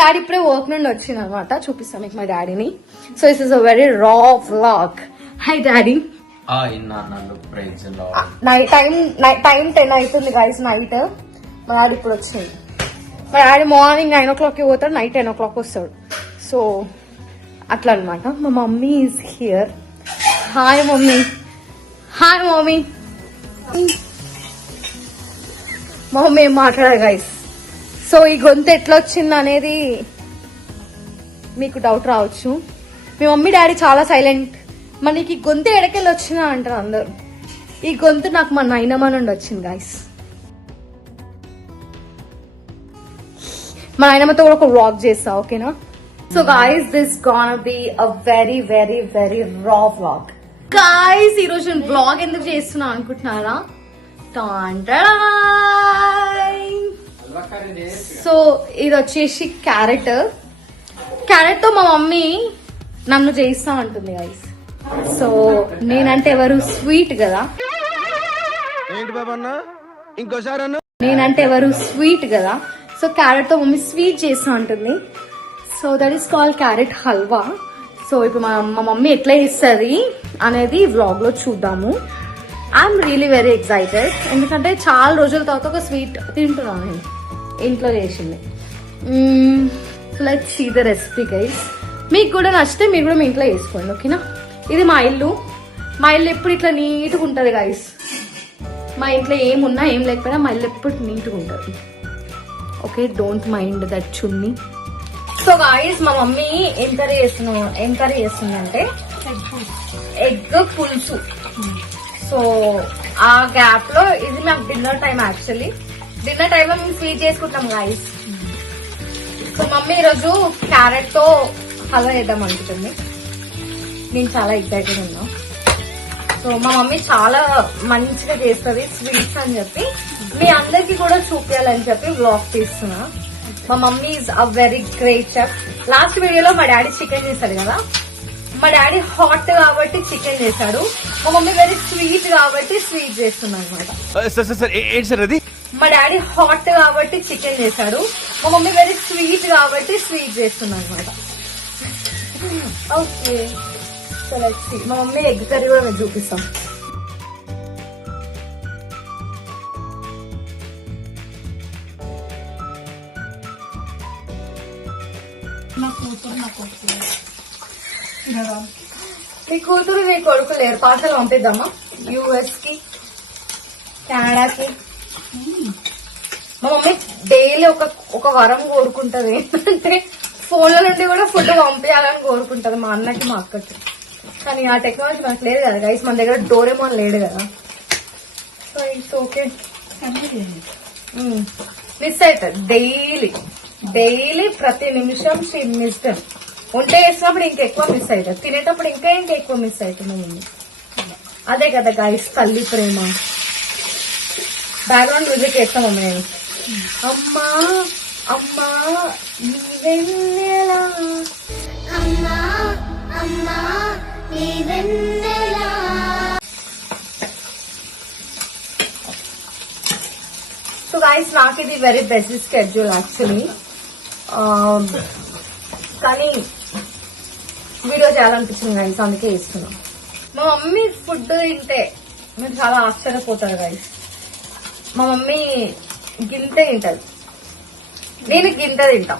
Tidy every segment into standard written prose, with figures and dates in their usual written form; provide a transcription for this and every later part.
Daddy ఇప్పుడే work నుండి వచ్చింది అనమాట. చూపిస్తాను మీకు మా డాడీని. So this is a very రా వ్లాగ్. Hi daddy. టైం 10 అవుతుంది గైస్ నైట్. మా డాడీ ఇప్పుడు వచ్చింది. మా డాడీ మార్నింగ్ 9 o'clock పోతాడు, నైట్ 10 o'clock వస్తాడు. సో అట్లా అనమాట. మా mummy is here. Hi mummy. Hi mummy. మా మమ్మీ ఏం మాట్లాడారు గైస్. సో ఈ గొంతు ఎట్లా వచ్చింది అనేది మీకు డౌట్ రావచ్చు. మీ మమ్మీ డాడీ చాలా సైలెంట్. మనకి ఈ గొంతు ఎడకెళ్ళి వచ్చినా అంటారు అందరు. ఈ గొంతు నాకు మా నాయనమ్మ నుండి వచ్చింది గైస్. మా నాయనమ్మతో కూడా ఒక వ్లాగ్ చేస్తా, ఓకేనా? So guys this gone be a very very very రా వ్లాగ్. గైస్ ఈ రోజు నేను వ్లాగ్ ఎందుకు చేస్తున్నా అనుకుంటున్నారా? సో ఇది వచ్చేసి క్యారెట్ తో మా మమ్మీ నన్ను చేయిస్తా ఉంటుంది గైస్. సో నేనంటే ఎవరు స్వీట్ కదా, నేనంటే ఎవరు స్వీట్ కదా. సో క్యారెట్ తో మమ్మీ స్వీట్ చేస్తా ఉంటుంది. So that is called carrot halwa. So ఇప్పుడు మా మమ్మీ ఎట్లా చేస్తుంది అనేది వ్లాగ్ లో చూద్దాము. I'm really very excited. ఎందుకంటే చాలా రోజుల తర్వాత ఒక స్వీట్ తింటున్నాను నేను, ఇంట్లో చేసింది. So let's see the recipe guys. మీకు కూడా నచ్చితే మీరు కూడా మీ ఇంట్లో వేసుకోండి, ఓకేనా? ఇది మా ఇల్లు. మా ఇల్లు ఎప్పుడు ఇట్లా నీట్గా ఉంటుంది గైస్. మా ఇంట్లో ఏమున్నా ఏం లేకపోయినా మా ఇల్లు ఎప్పుడు నీట్గా ఉంటుంది. Okay, don't mind that chunni. So guys మా మమ్మీ ఏం కర్రీ చేస్తుందంటే ఎగ్ పులుసు. సో ఆ గ్యాప్ లో ఇది మాకు dinner time. Actually dinner time లో మేము స్వీట్ చేసుకుంటాం గైస్. సో మమ్మీ ఈరోజు క్యారెట్ తో హల్వా చేద్దాం అనుకుంటుంది. నేను చాలా ఎక్సైటెడ్ ఉన్నా. సో మా మమ్మీ చాలా మంచిగా చేస్తుంది స్వీట్స్ అని చెప్పి మీ అందరికి కూడా చూపించాలని చెప్పి వ్లాగ్ తీస్తున్నా. మా mummy is a very great chef. Last వీడియోలో మా డాడీ చికెన్ చేశాడు కదా. మా డాడీ హాట్ కాబట్టి చికెన్ చేశాడు. మా మమ్మీ వెరీ స్వీట్ కాబట్టి స్వీట్ చేస్తుంది అనమాట. మా డాడీ హాట్ కాబట్టి చికెన్ చేశాడు. మా మమ్మీ వెరీ స్వీట్ కాబట్టి స్వీట్ చేస్తుంది అనమాట. Okay, so let's see. మా మమ్మీ ఎగ్ కర్రీ కూడా మేము చూపిస్తాం. మీ కూతురు మీ కొడుకు లేరు, పార్సల్ పంపిద్దామా US కి, కెనడాకి? మా మమ్మీ డైలీ ఒక వరం కోరుకుంటది ఏంటంటే ఫోన్ల నుండి కూడా ఫుడ్ పంపించాలని కోరుకుంటది మా అన్నకి మా అక్కకి. కానీ ఆ టెక్నాలజీ మనకు లేదు కదా గైస్, మన దగ్గర డోరేమోన్ లేడు కదా. So it's okay. మిస్ అవుతుంది డైలీ ప్రతి నిమిషం షీ మిస్డ్. వంట చేసినప్పుడు ఇంకెక్కువ మిస్ అవుతుంది, తినేటప్పుడు ఇంకా ఎక్కువ మిస్ అవుతుంది మమ్మీ. అదే కదా గైస్ తల్లి ప్రేమ. బ్యాక్గ్రౌండ్ మ్యూజిక్ వేస్తాం మమ్మీ నేను. అమ్మా అమ్మా నీవెన్నెలా, అమ్మా అమ్మా నీవెన్నెలా. సో గైస్ నాకు ఇది వెరీ బెస్ట్ స్కెడ్యూల్ యాక్చువల్లీ. కానీ వీడియో చేయాలనిపించింది గైస్, అందుకే ఇస్తున్నాం. మా మమ్మీ ఫుడ్ తింటే మీరు చాలా ఆశ్చర్యపోతారు గైస్. మా మమ్మీ గింతే తింటది, నేను గింత తింటా.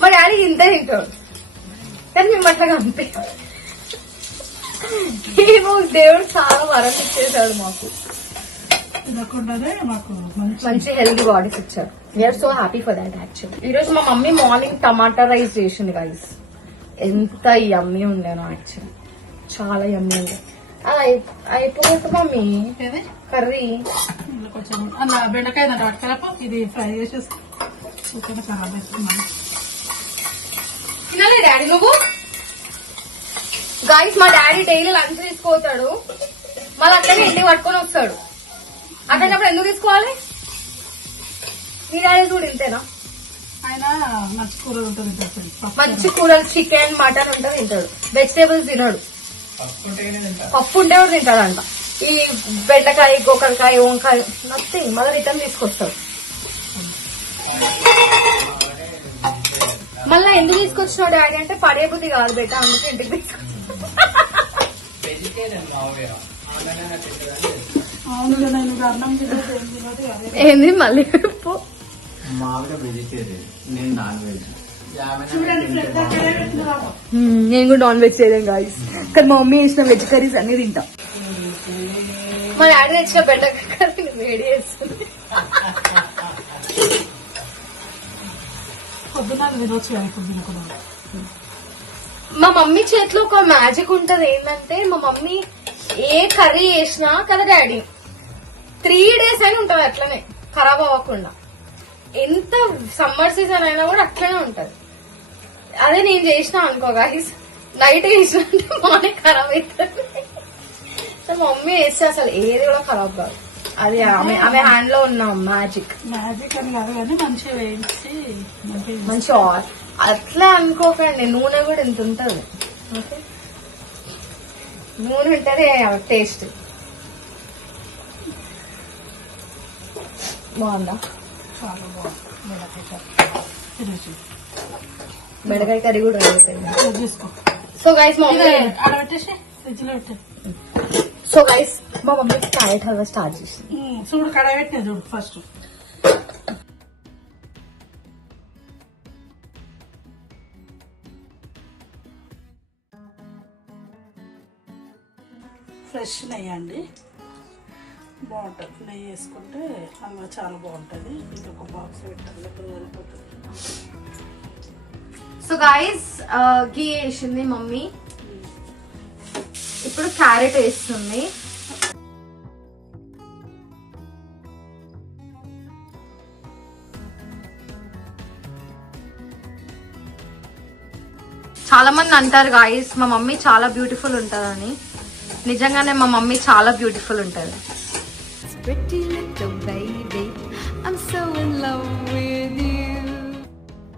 మా డాడీ గింతే తింటాడు, కానీ మేము అట్లా కనిపిస్తాం. ఏమో దేవుడు చాలా వరం ఇచ్చేసాడు మాకు, మంచి హెల్తీ బాడీస్ ఇచ్చారు. We are so happy for that actually. ఈరోజు మా మమ్మీ మార్నింగ్ టమాటా రైస్ చేసింది గైస్. ఎంత యమ్మీ ఉండేనో యాక్చువల్లీ, చాలా యమ్మీ ఉండే. అలా అయిపోతుంది మమ్మీ కర్రీ. కొంచెం అలా బెండకాయ ఇది ఫ్రై చేసేసి తినాలి డాడీ నువ్వు. గైస్ మా డాడీ డైలీ లంచ్ తీసుకోతాడు, మళ్ళీ అట్లనే ఇంటికి పట్టుకొని వస్తాడు. అట్లయినప్పుడు ఎందుకు తీసుకోవాలి? మీ డాడీ కూడా ఇంతేనా? ఆయన మంచి కూరలు ఉంటుంది, మంచి కూరలు చికెన్ మటన్ ఉంటుంది తింటాడు, వెజిటేబుల్స్ తినడు. పప్పు ఉంటే కూడా తింటాడంట. ఈ బెండకాయ గోకరకాయ వంకాయ నథింగ్. మళ్ళీ రిటర్న్ తీసుకొస్తాడు. మళ్ళీ ఎందుకు తీసుకొచ్చినావు డాడీ అంటే పడే బుద్ధి కాదు బేట, అందుకే ఇంటికి తీసుకొచ్చి. అవును నేను అన్నం తినదు ఏం తినదు అదే. ఏంది మళ్ళీ మామూలుగా వెజిటేరియన్, నేను నాన్ వెజ్. చూడండి ఫ్రెండ్ అక్కడే పెట్టుకున్నాము. నేను కూడా నాన్ వెజిటేరియన్ గాయస్, కానీ మా మమ్మీ వేసిన వెజ్ కర్రీస్ అన్ని తింటా. మా డాడీ తెచ్చిన బెండకాయ కర్రీ వేడి చేస్తుంది. పొద్దున తినొచ్చు కదా, ఇప్పుడు తినకుండా. మా మమ్మీ చేతిలో ఒక మ్యాజిక్ ఉంటది, ఏంటంటే మా మమ్మీ ఏ కర్రీ చేసినా కదా డాడీ 3 days అయినా ఉంటది అట్లనే, ఖరాబ్ అవ్వకుండా. ఎంత సమ్మర్ సీజన్ అయినా కూడా అట్లనే ఉంటది. అదే నేను చేసిన అనుకో గాయస్, నైట్ చేసిన అంటే మార్నింగ్ ఖరాబ్ అవుతుంది. సో మమ్మీ వేస్తే అసలు ఏది కూడా ఖరాబ్ కాదు. అది ఆమె హ్యాండ్ లో ఉన్న మ్యాజిక్. మ్యాజిక్ అని కాదు కానీ మంచిగా వేయించి మంచి అట్లా అనుకోకండి, నూనె కూడా ఎంత ఉంటది. ఓకే, నూనె ఉంటేనే టేస్ట్. బాగుందా? చాలా బాగుంది. బెండకాయ కర్రీ కూడా రెడీ అయిపోయింది. తీసుకో. సో గైస్ మా మమ్మీ ఆడ పెట్టేసి ఫ్రిడ్జ్ లో పెట్టే. సో గైస్ మా మమ్మీ క్యారెట్ హల్వా స్టార్ట్ చేసింది. చూడు కడాయి పెట్టినా చూడు ఫస్ట్. ఫ్రెష్ నెయ్యి అండి, బాగుంటుంది. నెయ్యి వేసుకుంటే హల్వా చాలా బాగుంటుంది. ఇంకొక బాక్స్ పెట్టాలి, సరిపోతుంది. సో గైస్ గీ వేసింది మమ్మీ, ఇప్పుడు క్యారెట్ వేస్తుంది. చాలా మంది అంటారు గాయస్ మా మమ్మీ చాలా బ్యూటిఫుల్ ఉంటదని. నిజంగానే మా మమ్మీ చాలా బ్యూటిఫుల్ ఉంటది.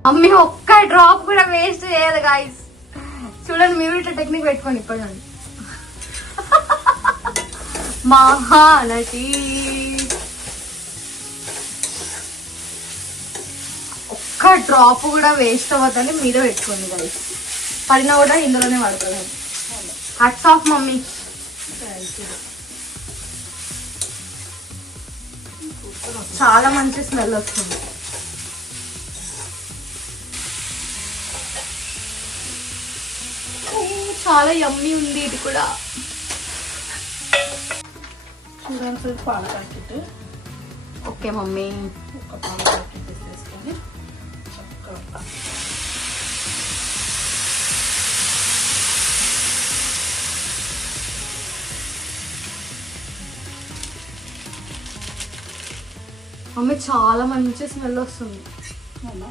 మమ్మీ ఒక్క డ్రాప్ కూడా వేస్ట్ చేయదు గాయస్. చూడండి మీరు ఇట్లా టెక్నిక్ పెట్టుకోండి ఇప్పుడు. మహానటి ఒక్క డ్రాప్ కూడా వేస్ట్ అవ్వద్దని మీరే పెట్టుకోండి గాయస్. పడినా కూడా ఇందులోనే పడుతుంది. Hats off mummy. చాలా మంచి స్మెల్ వస్తుంది. చాలా యమ్మీ ఉంది ఇది కూడా. చూడండి పాల ప్యాకెట్. Okay mummy. ఒక పాల ప్యాకెట్ వేసేసుకొని చక్కగా మమ్మీ చాలా మంచి స్మెల్ వస్తుంది. అవునా?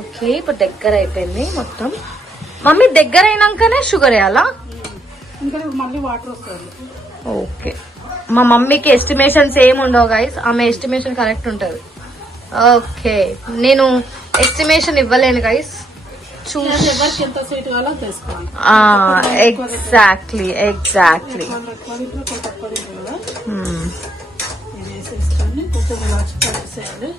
ఓకే ఇప్పుడు దగ్గర అయిపోయింది మొత్తం. మమ్మీ దగ్గర అయినాకనే షుగర్ వేయాలా? ఇంకా మళ్ళీ వాటర్ వస్తుంది. ఓకే, మా మమ్మీకి ఎస్టిమేషన్స్ ఏమి ఉండవు గైస్, ఆమె ఎస్టిమేషన్ కరెక్ట్ ఉంటది. ఓకే నేను ఎస్టిమేషన్ ఇవ్వలేను గైస్, చూసి ఎవరికి ఎంత స్వీట్ కావాలో తీసుకోవాలి. Exactly exactly. తక్కువ కదా ఇది వేసేసుకొని కొంచెం ఇలాచి వేసేయాలి.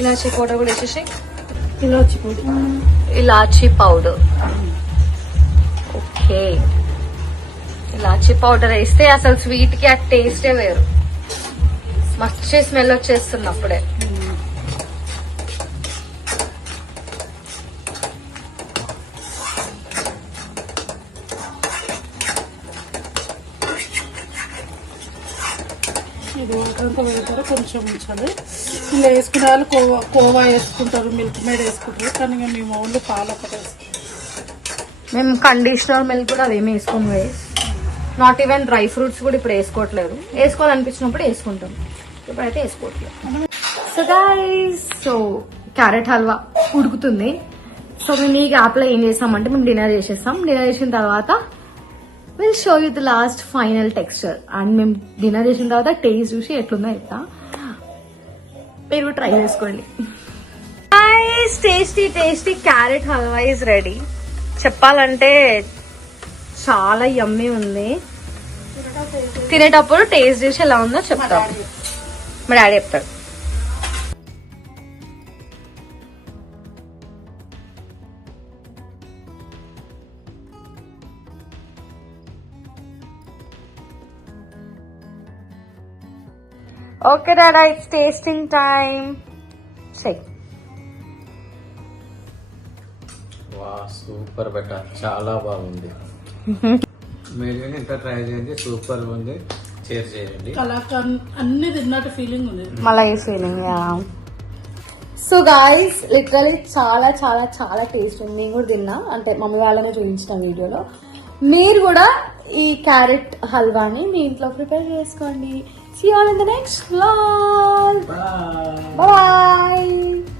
ఇలాచీ పౌడర్ కూడా వేసేసి, ఇలాచి పొడి, ఇలాచీ పౌడర్. ఓకే, ఇలాచీ పౌడర్ వేస్తే అసలు స్వీట్ కి ఆ టేస్టే వేరు. మస్తు స్మెల్ వచ్చేస్తుంది అప్పుడే. ఇది వాటంతా వేస్తారు, కొంచెం ఉంచాలి. ఇలా వేసుకునే వాళ్ళు కోవా వేసుకుంటారు, మిల్క్ మేడ్ వేసుకుంటారు, కానీ మేము ఓన్లీ పాలు ఒకటి వేసుకుంటాం. మేము కండిషనర్ మిల్క్ కూడా అవేమి వేసుకోము వేస్. నాట్ ఈవెన్ డ్రై ఫ్రూట్స్ కూడా ఇప్పుడు వేసుకోవట్లేదు. వేసుకోవాలనిపించినప్పుడు వేసుకుంటాం, ఇప్పుడైతే వేసుకోవట్లేదు. So guys, so carrot halwa ఉడుకుతుంది. సో మేము ఈ గ్యాప్ లో ఏం చేస్తామంటే మేము డిన్నర్ చేసేస్తాం. డిన్నర్ చేసిన తర్వాత will show you the last final texture. And మేము డిన్నర్ చేసిన తర్వాత టేస్ట్ చూసి ఎట్లుందో చెప్తా, మీరు ట్రై చేసుకోండి. Tasty tasty carrot halwa is ready. చెప్పాలంటే చాలా యమ్మీ ఉంది. తినేటప్పుడు టేస్ట్ చేసి ఎలా ఉందో చెప్తాం. మా డాడీ చెప్తాడు. ఓకే డాడా, ఇట్స్ టేస్టింగ్ టైం. చెక్. వా సూపర్ బెట, చాలా బాగుంది. మీరు ఇంత ట్రై చేయండి, సూపర్ ఉంది. షేర్ చేయండి. కలాకండ్ అన్ని తిన్నట్టు ఫీలింగ్ ఉంది. మళ్ళీ ఈ ఫీలింగ్. సో గాయస్, లిటరలీ చాలా చాలా చాలా టేస్ట్ ఉంది. నేను కూడా తిన్నా, అంటే మమ్మీ వాళ్ళనే చూపించిన వీడియోలో. మీరు కూడా ఈ క్యారెట్ హల్వాని మీ ఇంట్లో ప్రిపేర్ చేసుకోండి. See you all in the next vlog. Bye. Bye.